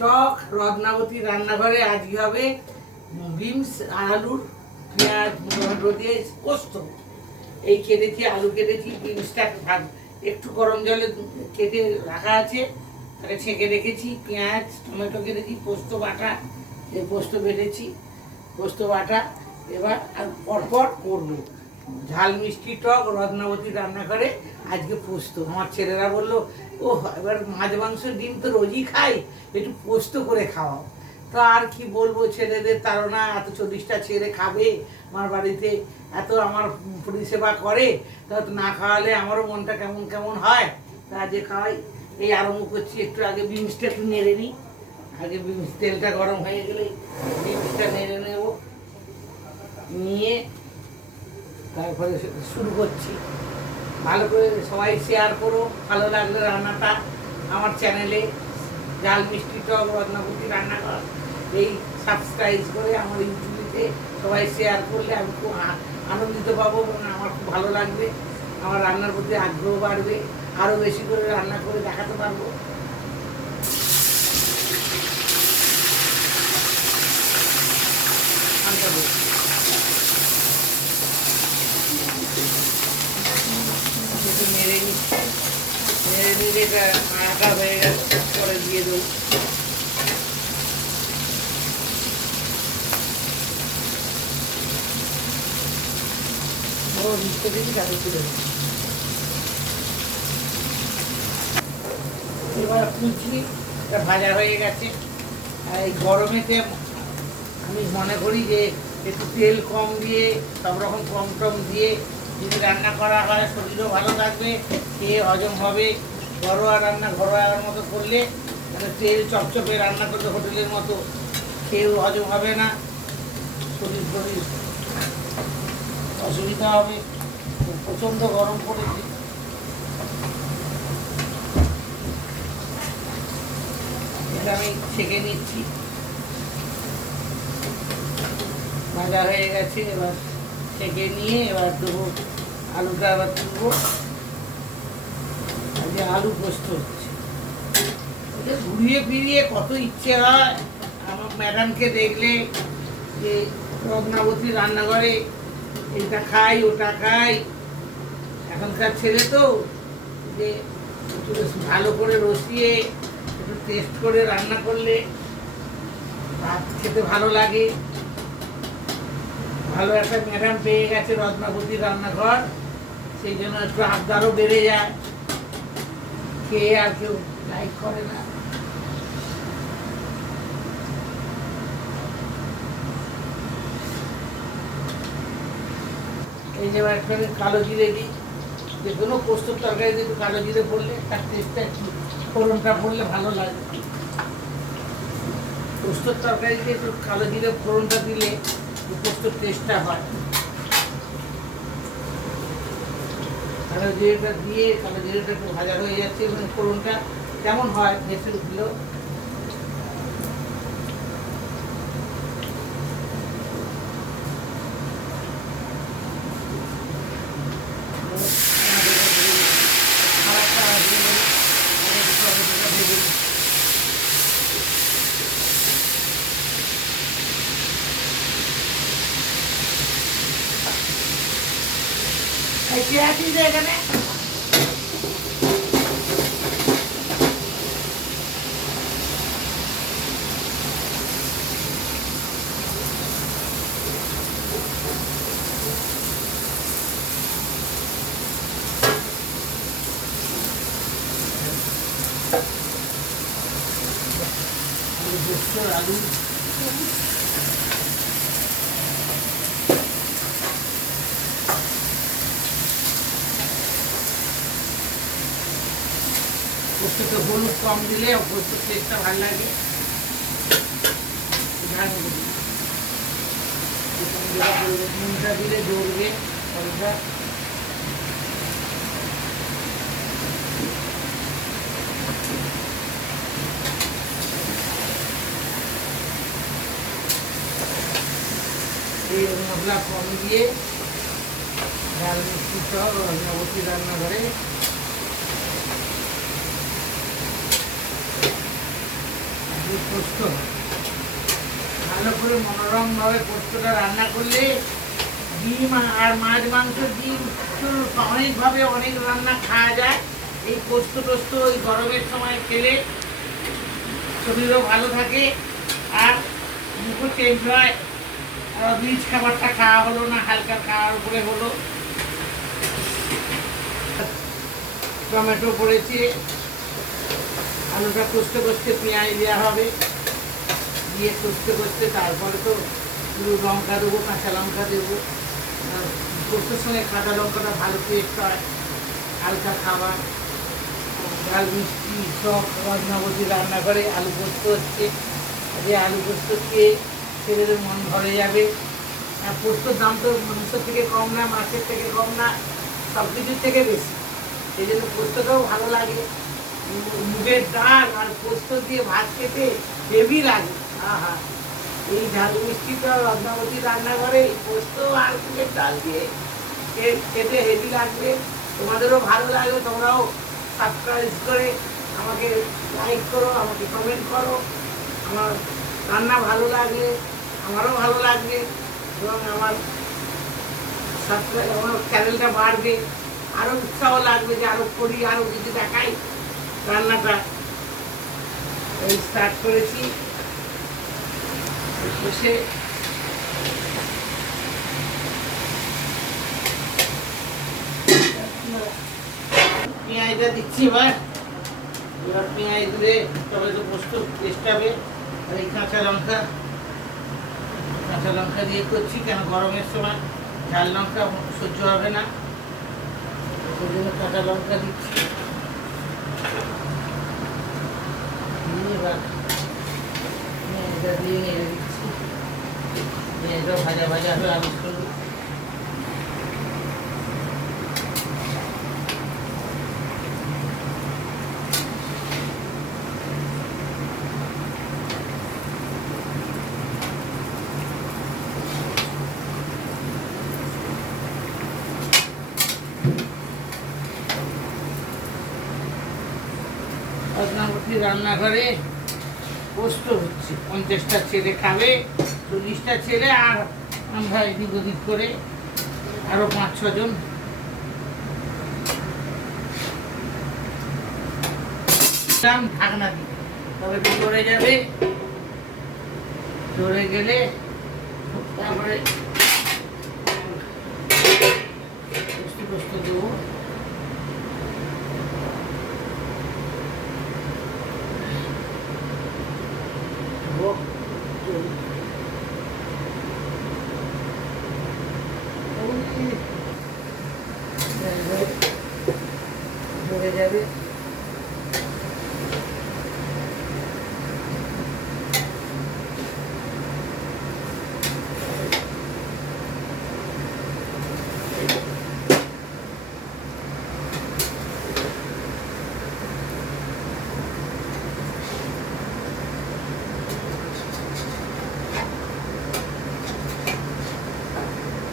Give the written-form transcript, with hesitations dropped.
টক রত্নাবতী রান্নাঘরে আজকে হবে বিনস আলুর পেঁয়াজ টমেটো দিয়ে পোস্ত। এই কেটেছি, আলু কেটেছি, বিনসটা একটু গরম জলে কেটে রাখা আছে, তাকে ছেঁকে রেখেছি। পেঁয়াজ টমেটো কেটেছি, পোস্ত বাটা, এই পোস্ত বেটেছি, পোস্ত বাটা। এবার আর পরপর করবো ঝাল মিষ্টি টক রত্নাবতী রান্নাঘরে আজকে পোস্ত। আমার ছেলেরা বললো, ও এবার মাছ মাংস ডিম তো রোজই খাই, একটু পোস্ত করে খাওয়াও। তো আর কি বলবো, ছেলেদের তারা এত 40টা ছেলে খাবে আমার বাড়িতে, এত আমার পরিষেবা করে, তা না খাওয়ালে আমারও মনটা কেমন কেমন হয়। তা আজকে খাওয়াই। এই আরম্ভ করছি, একটু আগে বিনসটা একটু নেড়ে নিই। আগে বিনস তেলটা গরম হয়ে গেলে বিনসটা নেড়ে নেব, নিয়ে তারপরে শুরু করছি। ভালো করে সবাই শেয়ার করো, ভালো লাগলে রান্নাটা আমার চ্যানেলে ঝাল মিষ্টি টক রত্নাবতী রান্নাঘর এই সাবস্ক্রাইব করে আমার ইউটিউবে সবাই শেয়ার করলে আমি খুব আনন্দিত পাবো এবং আমার খুব ভালো লাগবে। আমার রান্নার প্রতি আগ্রহ বাড়বে, আরও বেশি করে রান্না করে দেখাতে পারবো। নেড়ে নিচ্ছি, নেড়ে নিলে এটা আটা হয়ে গেছে, পরে দিয়ে দেবো। মিশতে দিচ্ছি, কাজে তুলে দেবো। এবার খুঁজছি, এটা ভাজা হয়ে গেছে। আর এই গরমেতে আমি মনে করি যে একটু তেল কম দিয়ে, সব রকম কম টম দিয়ে যদি রান্না করা হয় শরীরও ভালো থাকবে, খেয়ে হজম হবে। ঘরোয়া রান্না ঘরোয়ার মতো করলে, মানে তেল চপচপে রান্না করলে হোটেলের মতো খেয়েও হজম হবে না, শরীর অসুবিধা হবে। প্রচণ্ড গরম পড়েছে। এটা আমি ছেঁকে নিচ্ছি, ভাজা হয়ে গেছে। এবার ছেঁকে নিয়ে এবার দেবো আলুটা, আবার তুলবো। আজকে আলু পোস্ত হচ্ছে। ঘুরিয়ে ফিরিয়ে কত ইচ্ছে হয় আমার ম্যাডামকে দেখলে যে রত্নাবতী রান্নাঘরে এটা খাই ওটা খাই। এখনকার ছেলে তো যে একটু ভালো করে রসিয়ে একটু টেস্ট করে রান্না করলে ভাত খেতে ভালো লাগে। ভালো একটা ম্যাডাম পেয়ে গেছে রত্নাবতী রান্নাঘর, সেই জন্য একটু আবদারও বেড়ে যায়। খেয়ে আর কেউ লাইক করে না। এই যে একটা কালো জিরে দিই, যে কোনো পোস্তর তরকারিতে একটু কালো জিরে পড়লে তার টেস্টটা একটু, ফোড়নটা পড়লে ভালো লাগে। পোস্তর তরকারিতে একটু কালো জিরে ফোড়নটা দিলে পোস্তর টেস্টটা হয়। কালো জিরেটা দিয়ে, কালো জিরেটা একটু ভাজা হয়ে যাচ্ছে এবং ফোড়নটা কেমন হয় ভেসে উঠলো। এখানে আলু পোস্ততে হলুদ কম দিলে পোস্তর টেস্টটা ভালো লাগে। নুনটা দিলে জ্বলবে ফলটা। এই মশলা কম দিয়ে ঝাল মিষ্টি টক রত্নাবতী রান্নাঘরে এই পোস্ত ভালো করে মনোরম ভাবে পোস্তটা রান্না করলে ডিম আর মাছ মাংস ডিম অনেকভাবে অনেক রান্না খাওয়া যায়। এই পোস্ত টোস্ত ওই গরমের সময় খেলে শরীরও ভালো থাকে আর মুখও চেঞ্জ হয়। আর রিচ খাবারটা খাওয়া হলো না, হালকা খাওয়ার উপরে হলো। টমেটো পড়েছে, আলুটা কষতে কষতে পেঁয়াজ দেওয়া হবে, দিয়ে কষতে কষতে তারপরে তো পুরো লঙ্কা দেবো, কাঁচা লঙ্কা দেবো। পোস্তর সঙ্গে কাঁচা লঙ্কাটা ভালো টেস্ট হয়। হালকা খাবার, ঝাল মিষ্টি সব রত্নাবতী রান্নাঘরে আলু পোস্ত হচ্ছে। যে আলু পোস্ত খেয়ে ছেলেদের মন ভরে যাবে। পোস্তর দাম তো মানুষের থেকে কম না, মাছের থেকে কম না, সব কিছুর থেকে বেশি। সেই জন্য পোস্তটাও ভালো লাগে। মুগের ডাল আর পোস্ত দিয়ে ভাত খেতে হেভি লাগে। আহা, এই ঝাল মিষ্টিটা রত্নাবতী রান্নাঘরে পোস্ত আর মুগের ডাল দিয়ে খেতে হেভি লাগবে। তোমাদেরও ভালো লাগবে, তোমরাও সাবস্ক্রাইব করে আমাকে লাইক করো, আমাকে কমেন্ট করো। আমার রান্না ভালো লাগলে আমারও ভালো লাগবে এবং আমার সাবস্ক্রাইব, আমার চ্যানেলটা বাড়বে, আরও উৎসাহ লাগবে যে আরও করি, আরও কিছু দেখাই। রান্নাটা এই স্টার্ট করেছি বসে। পেঁয়াজটা দিচ্ছি এবার পেঁয়াজ দিলে তবে তো পোস্ত টেস্ট হবে। আর এই কাঁচা লঙ্কা দিয়ে করছি, কেন গরমের সময় ঝাল লঙ্কা সহ্য হবে না, ওই জন্য কাঁচা লঙ্কা দিচ্ছি। এবার পেঁয়াজটা দিয়ে নেড়ে দিচ্ছি, পেঁয়াজটা ভাজা ভাজা হবে আলুর সঙ্গে। রত্নাবতী রান্নাঘরে পোস্ত হচ্ছে। 50টা ছেলে খাবে, 40টা ছেলে, আর আমরা এদিক ওদিক করে আরো 5-6 জন। ঢাকনা দিই, তবে ধরে যাবে, ধরে গেলে তারপরে পোস্ত দেবো। ধরে যাবে।